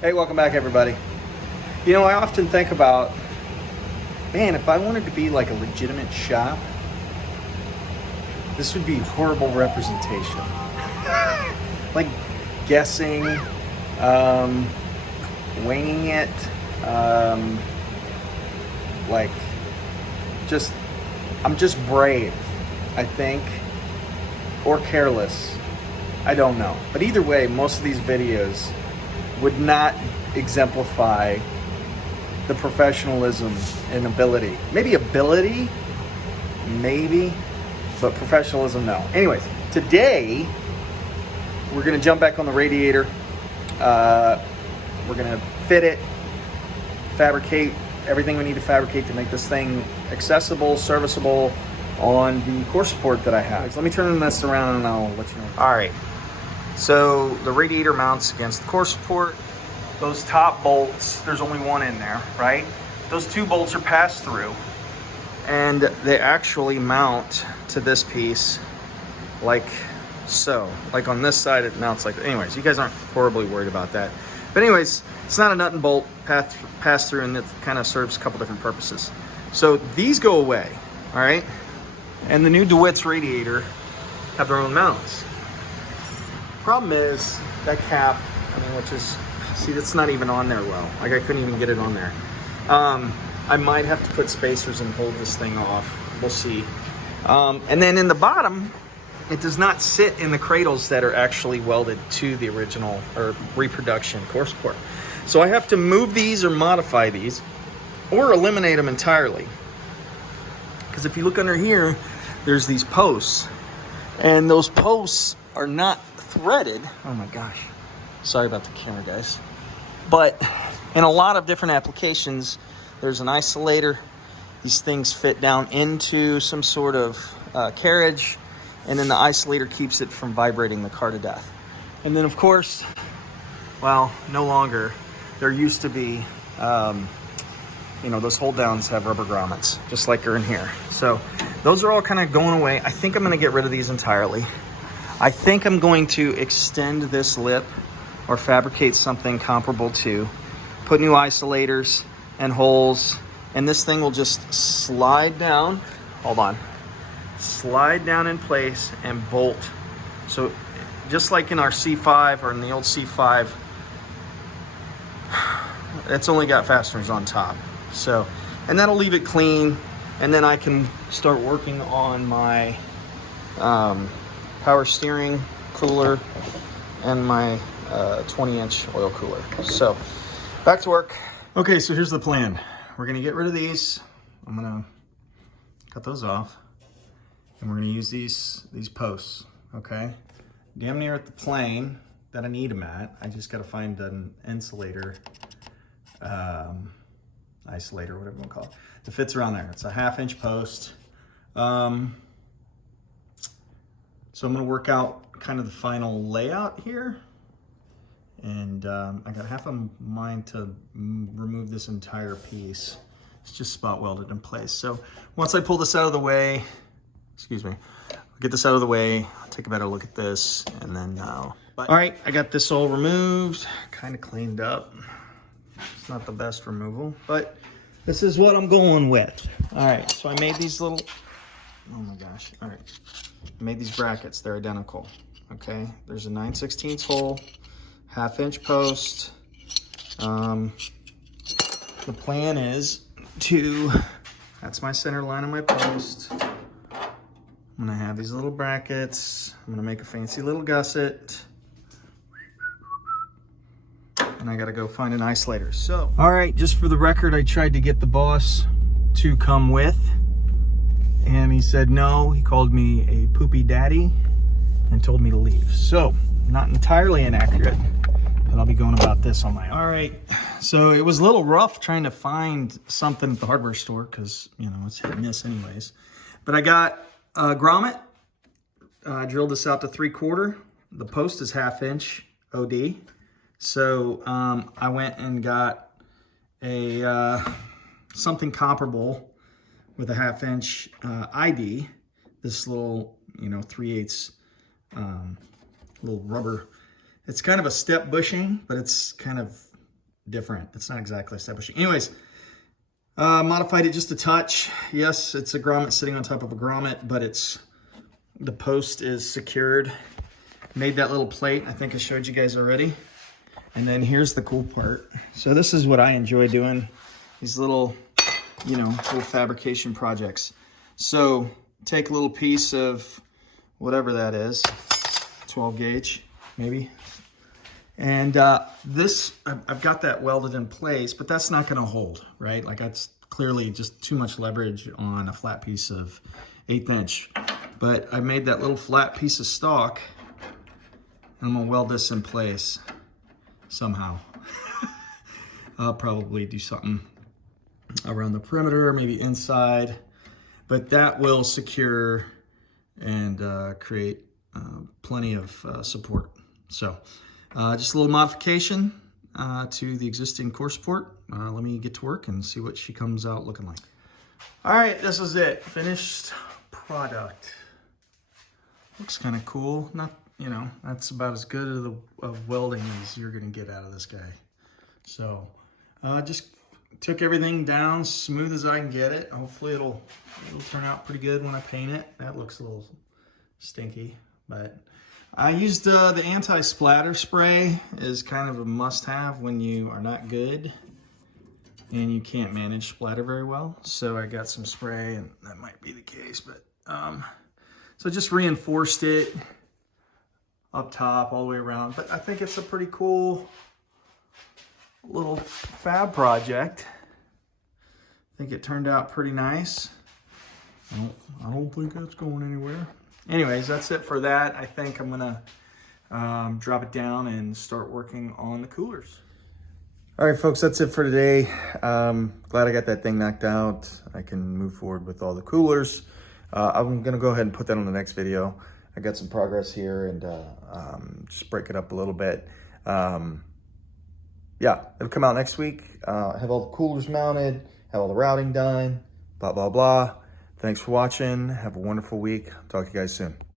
Hey, welcome back everybody. You know, I often think about, man, if I wanted to be like a legitimate shop, this would be horrible representation. Like guessing, winging it, like I'm just brave, I think, or careless. I don't know. But either way, most of these videos would not exemplify the professionalism and ability. Maybe ability, maybe, but professionalism, no. Anyways, today we're gonna jump back on the radiator. We're gonna fit it, fabricate everything we need to fabricate to make this thing accessible, serviceable on the core support that I have. So let me turn this around and I'll let you know. All right. So the radiator mounts against the core support. Those top bolts, there's only one in there, right? Those two bolts are passed through and they actually mount to this piece like so. Like on this side, it mounts like, anyways, you guys aren't horribly worried about that. But anyways, it's not a nut and bolt pass through, and it kind of serves a couple different purposes. So these go away, all right? And the new Dewitts radiator have their own mounts. Problem is that cap, which is, see, that's not even on there well. Like I couldn't even get it on there. I might have to put spacers and hold this thing off. We'll see. And then in the bottom, it does not sit in the cradles that are actually welded to the original or reproduction core support. So I have to move these or modify these or eliminate them entirely. Because if you look under here, there's these posts, and those posts are not threaded. Oh my gosh, sorry about the camera, guys. But in a lot of different applications, there's an isolator. These things fit down into some sort of carriage, and then the isolator keeps it from vibrating the car to death. And then of course, well, no longer. There used to be, those hold downs have rubber grommets, just like are in here. So those are all kind of going away. I think I'm gonna get rid of these entirely. I think I'm going to extend this lip or fabricate something comparable to, put new isolators and holes, and this thing will just slide down, hold on, slide down in place and bolt. So just like in our C5 or in the old C5, it's only got fasteners on top. So, and that'll leave it clean, and then I can start working on my power steering cooler and my 20-inch oil cooler. So back to work. Okay, so here's the plan. We're gonna get rid of these. I'm gonna cut those off, and we're gonna use these posts, okay? Damn near at the plane that I need them at. I just gotta find an insulator, isolator, whatever you want to call it, that fits around there. It's a 1/2-inch post. So I'm gonna work out kind of the final layout here. And I got half of mine to remove this entire piece. It's just spot welded in place. So once I pull this out of the way, excuse me, get this out of the way, I'll take a better look at this, and then all right, I got this all removed, kind of cleaned up. It's not the best removal, but this is what I'm going with. All right, so I made these little, oh my gosh, all right. I made these brackets, they're identical, okay? There's a 9/16 hole, 1/2-inch post. The plan is to, that's my center line on my post. I'm gonna have these little brackets. I'm gonna make a fancy little gusset. And I gotta go find an isolator. So, all right, just for the record, I tried to get the boss to come with, and he said no. He called me a poopy daddy and told me to leave. So, not entirely inaccurate, but I'll be going about this on my own. All right, so it was a little rough trying to find something at the hardware store because, it's hit and miss anyways. But I got a grommet. I drilled this out to 3/4. The post is 1/2-inch OD. So I went and got a something comparable with a 1/2-inch ID. This little, 3/8 little rubber. It's kind of a step bushing, but it's kind of different. It's not exactly establishing. Anyways, modified it just a touch. Yes, it's a grommet sitting on top of a grommet, but the post is secured. Made that little plate. I think I showed you guys already. And then here's the cool part. So this is what I enjoy doing. These little, little fabrication projects. So take a little piece of whatever that is, 12 gauge maybe. And I've got that welded in place, but that's not gonna hold, right? Like that's clearly just too much leverage on a flat piece of 1/8 inch. But I made that little flat piece of stock, and I'm gonna weld this in place somehow. I'll probably do something around the perimeter, maybe inside, but that will secure and create plenty of support. So just a little modification to the existing core support. Let me get to work and see what she comes out looking like. All right, this is it, finished product. Looks kind of cool. Not, that's about as good of welding as you're gonna get out of this guy. So just took everything down smooth as I can get it. Hopefully it'll turn out pretty good when I paint it. That looks a little stinky, but I used the anti-splatter spray is kind of a must-have when you are not good and you can't manage splatter very well. So I got some spray, and that might be the case, but so just reinforced it up top all the way around. But I think it's a pretty cool little fab project. I think it turned out pretty nice. I don't think that's going anywhere. Anyways, that's it for that. I think I'm gonna drop it down and start working on the coolers. All right, folks, that's it for today. Glad I got that thing knocked out. I can move forward with all the coolers. I'm gonna go ahead and put that on the next video. I got some progress here and just break it up a little bit. Yeah, it'll come out next week. Have all the coolers mounted, have all the routing done, blah, blah, blah. Thanks for watching. Have a wonderful week. Talk to you guys soon.